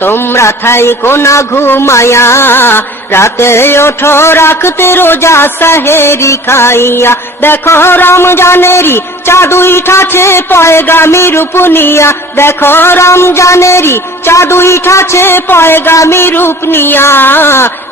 তোমরা থাইকো না ঘুমায়া, রাতে ওঠো রাখতে রোজা সেহেরি খাইয়া। দেখো রমজানেরই চাঁদ উঠাছে পয়গামী রূপ নিয়া, দেখো রমজানেরই চাঁদ উঠাছে পয়গামী রূপ নিয়া।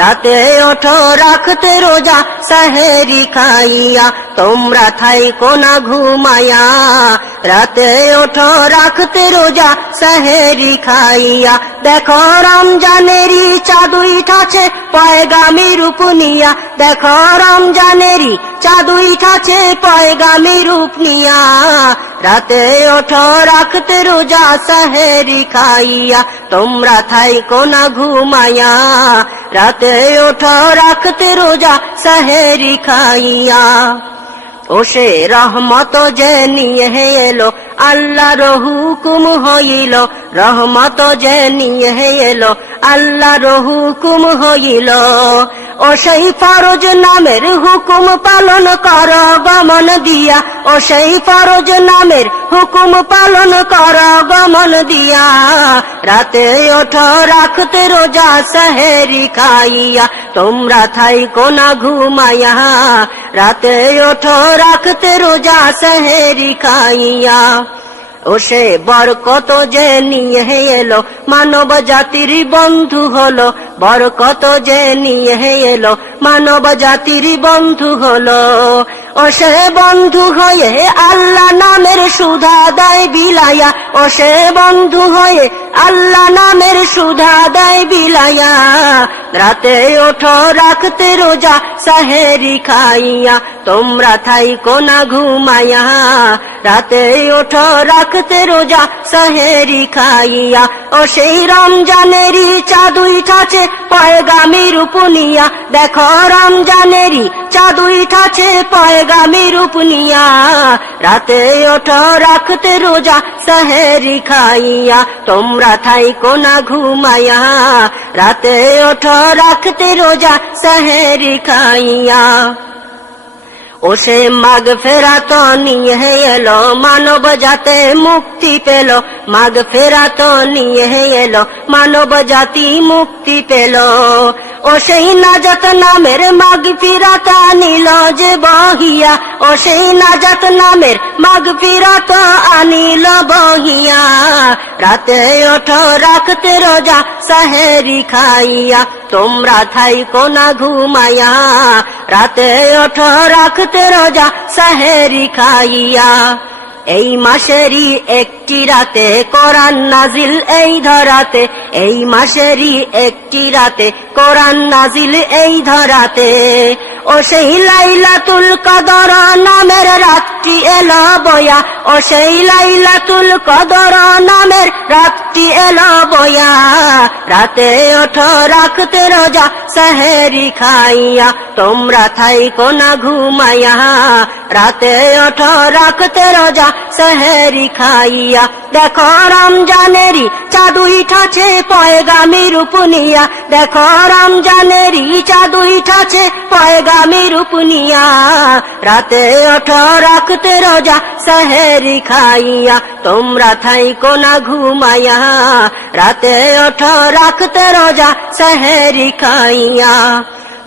রাতে ওঠো রাখতে রোজা সেহেরি খাইয়া, তোমরা থাইকো না ঘুমায়া, রাতে ওঠো রাখতে রোজা সেহেরি খাইয়া। দেখো রমজানেরই চাঁদ উঠাছে পয়গামী রূপ নিয়া, দেখো রমজানেরই চাঁদ উঠাছে পয়গামী রূপ নিয়া। রাতে ওঠো রাখতে রোজা সেহেরি খাইয়া, তোমরা থাইকো না ঘুমায়া, রাতে ওঠো রাখতে রোজা সেহেরি খাইয়া। ও সে রহমত যে নিয়ে এলো আল্লাহর হুকুম হইল, রহমত যে নিয়ে এলো আল্লাহর হুকুম হইল। ও সেই ফরজ নামের হুকুম পালন কর গমন দিয়া, ও সেই ফরজ নামের হুকুম পালন কর গমন দিয়া। রাতে ওঠো রাখতে রোজা সেহেরি খাইয়া, তোমরা থাইকো না ঘুমায়া, রাতে ওঠো রাখতে রোজা সেহেরি খাইয়া। ও সে বরকত যে নিয়ে এলো মানব জাতির বন্ধু হলো, বরকত যে নিয়ে এলো মানব জাতির বন্ধু হলো। ও সে বন্ধু হয়ে আল্লাহ নামের সুধা দেয় বিলায়া, ও সে বন্ধু হয়ে আল্লাহ নামের সুধা দেয় বিলায়া। রাতে ওঠো রাখতে রোজা সেহেরি খাইয়া, তোমরা থাইকো না ঘুমায়া, রাতে ওঠো রাখতে রোজা সেহেরি খাইয়া। ও সেই রমজানেরই চাঁদ উঠাছে পয়গামী রূপ নিয়া, দেখো রমজানেরই চাঁদ উঠাছে পয়গামী রূপ নিয়া। রাতে ওঠো রাখতে রোজা সেহেরি খাইয়া, তোমরা থাইকো না ঘুমায়া, রাতে ওঠো রাখতে রোজা সেহেরি খাইয়া। ও সে মাগফিরাত নিয়ে এলো মানব জাতে মুক্তি পেল, মাগফিরাত নিয়ে এলো মানব জাতি মুক্তি পেল। ও সেই নাজাত নামের মাগফিরাত আনিল যে বহিয়া, ও সেই নাজাত নামের মাগফিরাত আনিল বহিয়া। রাতে ওঠো রাখতে রোজা সেহেরি খাইয়া, তোমরা থাইকো না ঘুমায়া, রাতে ওঠো রাখতে রোজা সেহেরি খাইয়া। এই মাসেরই একটি রাতে কোরআন নাজিল এই ধরাতে, এই মাসেরই একটি রাতে কোরআন নাজিল এই ধরাতে। ও সেই লাইলাতুল কদর নামের রাতটি এলো বয়া, ও সেই লাইলাতুল কদর নামের রাতটি এলো বয়া। রাতে ওঠো রাখতে রোজা সেহেরি খাইয়া, তোমরা থাইকো না ঘুমায়া, রাতে ওঠো রাখতে রোজা সেহেরি খাইয়া। দেখো রমজানেরই চাঁদ উঠাছে পয়গামী রূপ নিয়া, দেখো রমজানেরই চাঁদ উঠাছে পয়গামী রূপ নিয়া। রাতে ওঠো রাখতে রোজা সেহেরি খাইয়া, তোমরা থাইকো না ঘুমায়া, রাতে ওঠো রাখতে রোজা সেহেরি খাইয়া।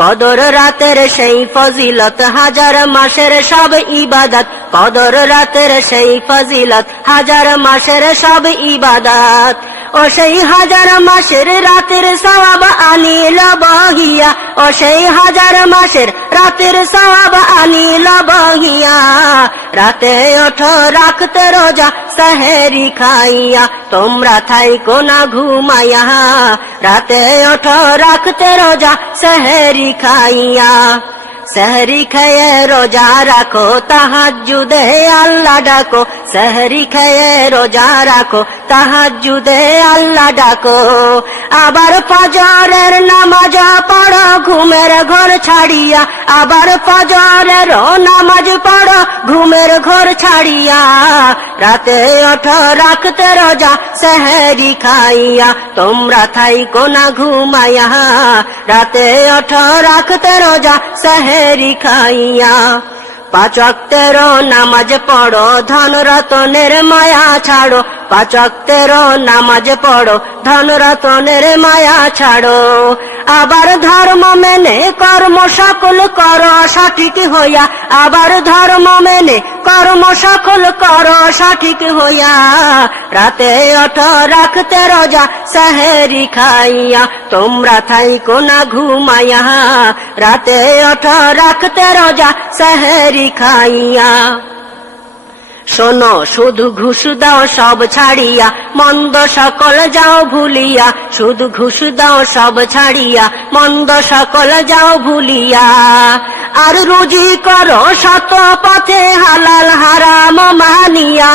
কদর রাতের সেই ফজিলত হাজার মাসের সব ইবাদত, কদর রাতের সেই ফজিলত হাজার মাসের সব ইবাদত। ও সেই হাজার মাসের রাতের সওয়াব আনিল বহিয়া, ও সেই হাজার মাসের রাতের সওয়াব আনিল বহিয়া। রাতে ওঠো রাখতে রোজা সেহেরি খাইয়া, তোমরা থাইকো না ঘুমায়া, রাতে ওঠো রাখতে রোজা সেহেরি খাইয়া। সেহরি খেয়ে রোজা রাখো তাহাজ্জুদে আল্লাহ ডাকো, সেহরি খেয়ে রোজা রাখো তাহাজ্জুদে আল্লাহ ডাকো। আবার ফজরের নামাজ পড়ো ঘুমের ঘর ছাড়িয়া, আবার ফজরের নামাজ পড়ো ঘুমের ঘর ছাড়িয়া। রাতে ওঠো রাখতে রোজা সেহরি খাইয়া, তোমরা থাইকো না ঘুমায়া, রাতে ওঠো রাখতে রোজা সেহরি খাইয়া। পাঁচ ওয়াক্তের নামাজ পড়ো ধন রতনের মায়া ছাড়ো, পাঁচ ওয়াক্তের নামাজ পড়ো, ধন রতনের মায়া ছাড়ো। আবার ধর্ম মেনে কর্ম সকল করো সঠিক হইয়া, আবার ধর্ম মেনে কর্ম সকল করো সঠিক হইয়া। রাতে ওঠো রাখতে রোজা সেহরি খাইয়া, তোমরা থাইকো না ঘুমাইয়া। রাতে ওঠো রাখতে রোজা সেহরি খাইয়া। শোনো শুধু ঘুষ দাও সব ছাড়িয়া, মন্দ সকল যাও ভুলিয়া। শুধু ঘুষ দাও সব ছাড়িয়া, মন্দ সকল যাও ভুলিয়া। আর রুজি করো সৎ পথে হালাল হারাম মানিয়া,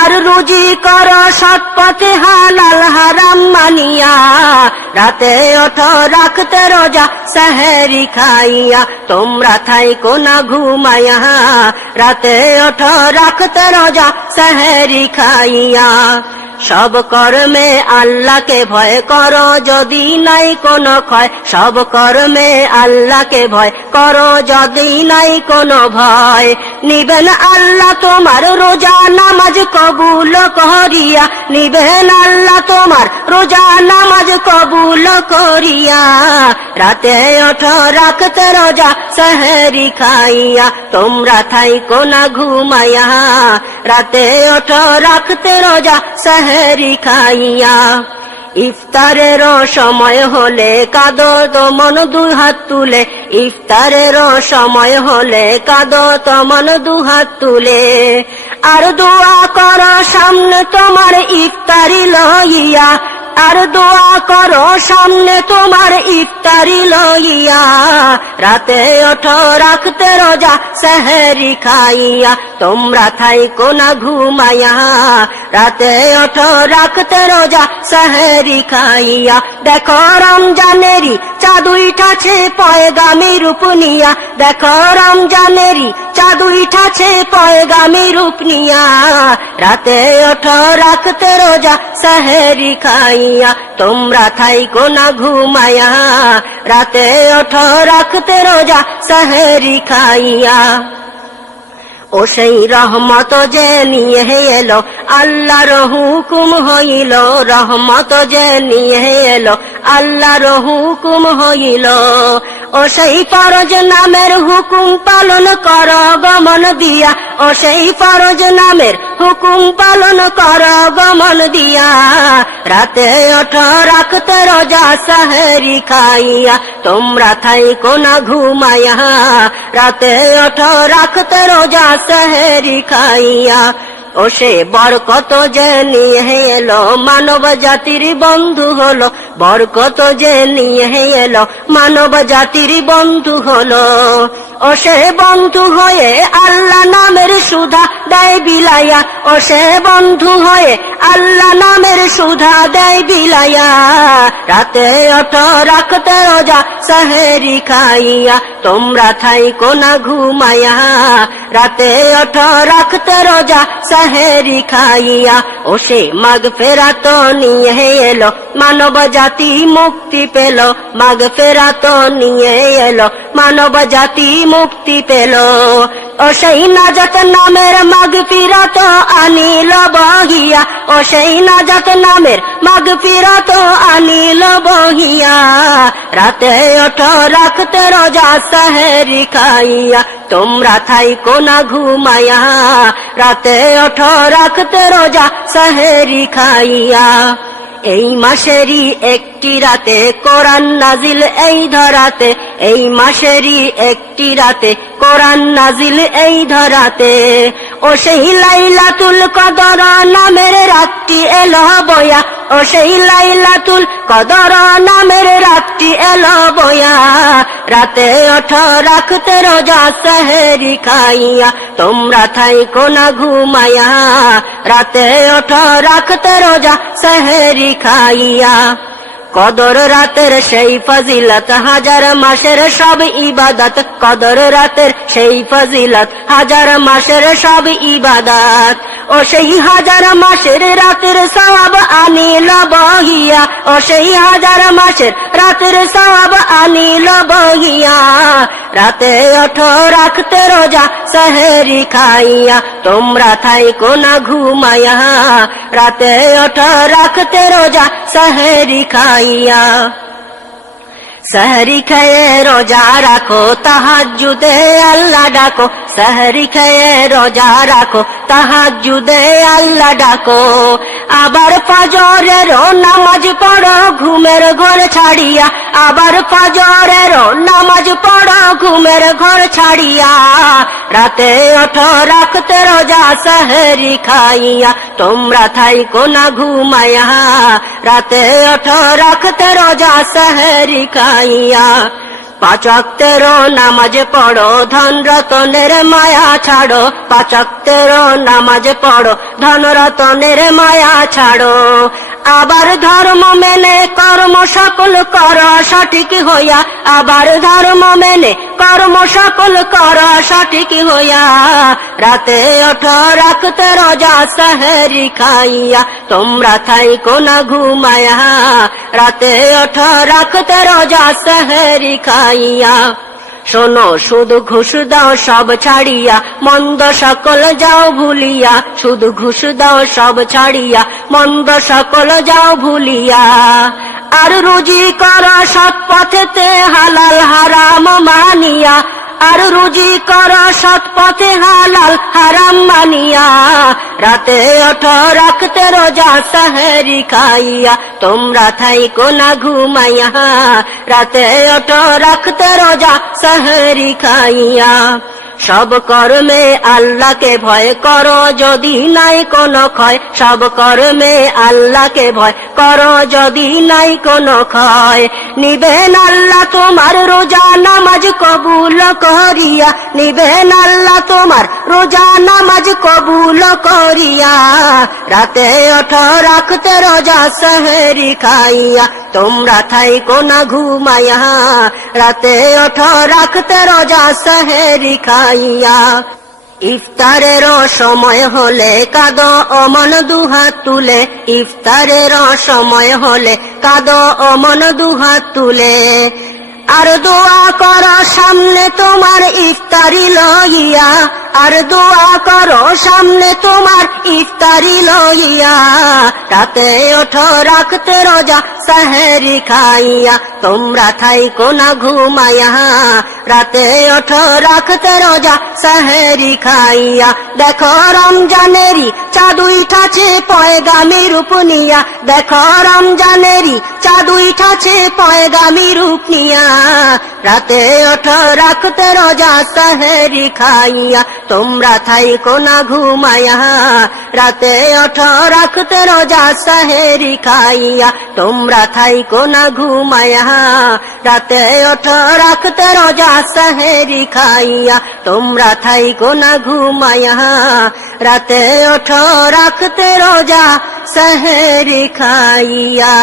আর রুজি করো সৎ পথে হালাল হারাম মানিয়া। রাতে ওঠো রাখতে রোজা সেহরি খাইয়া, তোমরা থাইকো না ঘুমাইয়া। রাতে ওঠো রাখতে রোজা সেহরি খাইয়া। সব কর্মে আল্লাহকে ভয় করো, যদি নাই কোনো ক্ষয়। সব কর্মে আল্লাহকে ভয় করো, যদি নাই কোনো ভয়। নিবেন আল্লাহ তোমার রোজা নামাজ কবুল করিয়া, নিবেন আল্লাহ তোমার রোজা নামাজ কবুল করিয়া। রাতে ওঠো রাখতে রোজা সেহরি খাইয়া, তোমরা থাইকো না ঘুমাইয়া। রাতে ওঠো রাখতে রোজা সেহরি খাইয়া। ইফতারের সময় হলে কাঁদো তো মন দুই হাত তুলে, ইফতারের সময় হলে কাঁদো তো মন দুই হাত তুলে। আর দোয়া করো সামনে তোমার ইফতারি লইয়া, আর দোয়া করো সামনে তোমার ইফতারি লইয়া। রাতে ওঠো রাখতে রোজা সেহরি খাইয়া, তোমরা থাইকো না ঘুমাইয়া। রাতে ওঠো রাখতে রোজা সেহরি খাইয়া। দেখো রমজানেরই চাঁদ উঠাছে পয়গামী রূপ নিয়া, দেখো রমজানেরই চাঁদ উঠাছে পয়গামী রূপ নিয়া। রাতে ওঠো রাখতে রোজা সেহরি খাইয়া, তোমরা থাইকো না ঘুমাইয়া। রাতে ওঠো রাখতে রোজা সেহরি খাইয়া। ও সেই রহমত যে নিয়ে এলো আল্লাহর হুকুম হইল, রহমত যে নিয়ে এলো আল্লাহর হুকুম হইল। ও সেই ফরজ নামের হুকুম পালন কর গমন দিয়া, ও সেই ফরজ নামের হুকুম পালন কর গমন দিয়া। রাতে ওঠো রাখতে রোজা সেহরি খাইয়া, তোমরা থাইকো না ঘুমাইয়া। রাতে ওঠো রাখতে রোজা সেহরি খাইয়া। ও সে বরকত যে নিয়ে এলো মানব জাতির বন্ধু হলো, বরকত যে নিয়ে এলো মানব জাতির বন্ধু হলো। ও সে বন্ধু হয়ে আল্লাহ নামের সুধা দেয় বিলাইয়া, ও সে বন্ধু হয়ে আল্লাহ নামের সুধা দেয় বিলাইয়া। রাতে ওঠো রাখতে রোজা সেহরি খাইয়া, তোমরা থাইকো না ঘুমাইয়া। রাতে ওঠো রাখতে রোজা সেহরি খাইয়া। ও সে মাগফিরাত নিয়ে এলো মানব জাতি মুক্তি পেল, মাগফিরাত নিয়ে এলো মানব জাতি মুক্তি পেল। ও সেই নাজাত নামের মাগফিরাত আনিল বহিয়া, ও সেই নাজাত নামের মাগফিরাত আনিল বহিয়া। রাতে ওঠো রাখতে রোজা সেহরি খাইয়া, তোমরা থাইকো না ঘুমাইয়া। রাতে ওঠো রাখতে রোজা সেহরি খাইয়া। এই মাসেরই একটি রাতে কোরআন নাজিল এই ধরাতে, এই মাসেরই একটি রাতে কোরআন নাজিল এই ধরাতে। ও সেই লাইলাতুল কদর নামের রাতটি এলো বয়া, ও সেই লাইলাতুল কদর নামের রাতটি এলো বয়া। রাতে ওঠো রাখতে রোজা সেহরি খাইয়া, তোমরা থাইকো না ঘুমাইয়া। রাতে ওঠো রাখতে রোজা সেহরি খাইয়া। কদর রাতের সেই ফজিলত হাজার মাসের সব ইবাদত, কদর রাতের সেই ফজিলত হাজার মাসের সব ইবাদত। ও সেই হাজার মাসের রাতের সওয়াব আনিল বহিয়া, ও সেই হাজার মাসের রাতের সওয়াব আনিল বহিয়া। রাতে ওঠো রাখতে রোজা সেহরি খাইয়া, তোমরা থাইকো না ঘুমাইয়া। রাতে ওঠো রাখতে রোজা সেহরি খাইয়া। সেহরি খেয়ে রোজা রাখো, তাহাজ্জুদে আল্লাহ ডাকো। সেহরি খেয়ে রোজা রাখো, তাহাজ্জুদে আল্লাহ ডাকো। আবার ফজরের নামাজ পড়ো ঘুমের ঘর ছাড়িয়া, আবার ফজরের নামাজ পড়ো ঘুমের ঘর ছাড়িয়া। রাতে ওঠো রাখতে রোজা সেহরি খাইয়া, তোমরা থাইকো না ঘুমাইয়া। রাতে ওঠো রাখতে রোজা সেহরি খাইয়া। পাঁচ ওয়াক্তের নামাজ পড়ো, ধন রতনের মায়া ছাড়ো। পাঁচ ওয়াক্তের নামাজ পড়ো, ধন রতনের মায়া ছাড়ো। আবার ধর্ম মেনে কর্ম সকল কর সঠিক হইয়া, আবার ধর্ম মেনে কর্ম সকল কর সঠিক হইয়া। রাতে ওঠো রাখতে রোজা সেহরি খাইয়া, তোমরা থাইকো না ঘুমাইয়া। রাতে ওঠো রাখতে রোজা সেহরি খাইয়া। শোনো শুধু ঘুষ দাও সব ছাড়িয়া, মন্দ সকল যাও ভুলিয়া। শুধু ঘুষ দাও সব ছাড়িয়া, মন্দ সকল যাও ভুলিয়া। আর রুজি কর সৎ পথেতে হালাল হারাম মানিয়া, আর রুজি কর সৎ পথে হালাল হারাম মানিয়া। রাতে ওঠো রাখতে রোজা সেহরি খাইয়া, তোমরা থাইকো না ঘুমাইয়া। রাতে ওঠো রাখতে রোজা সেহরি খাইয়া। সব কর্মে আল্লাহকে ভয় করো, যদি নাই কোনো ক্ষয়। সব কর্মে আল্লাহকে ভয় করো, যদি নাই কোনো ক্ষয়। নিবেন আল্লাহ তোমার রোজা নামাজ কবুল করিয়া, নিবেন আল্লাহ তোমার রোজা নামাজ কবুল করিয়া। রাতে ওঠো রাখতে রোজা সেহরি খাইয়া, তোমরা থাইকো না ঘুমাইয়া। রাতে ওঠো রাখতে রোজা সেহরি খাইয়া। ইফতারের সময় হলে কাঁদো অমন দুহাত তুলে, ইফতারের সময় হলে কাঁদো অমন দুহাত তুলে। আর দোয়া করো সামনে তোমার ইফতারি লইয়া, আর দোয়া করো সামনে তোমার ইফতারি লইয়া। রাতে ওঠো রাখতে রোজা সেহরি খাইয়া, তোমরা থাইকো না ঘুমাইয়া। রাতে ওঠো রাখতে রোজা সেহরি খাইয়া। দেখো রমজানেরই চাঁদ উঠাছে পয়গামী রূপ নিয়া, দেখো রমজানেরই চাঁদ উঠাছে পয়গামী রূপ নিয়া। রাতে ওঠো রাখতে রোজা সেহরি খাইয়া, তোমরা থাইকো না ঘুমাইয়া। রাতে ওঠো রাখতে রোজা সেহরি খাইয়া, তোমরা থাইকো না ঘুমাইয়া। রাতে ওঠো রাখতে রোজা সেহরি খাইয়া, তোমরা থাইকো না ঘুমাইয়া। রাতে ওঠো রাখতে রোজা সেহরি খাইয়া।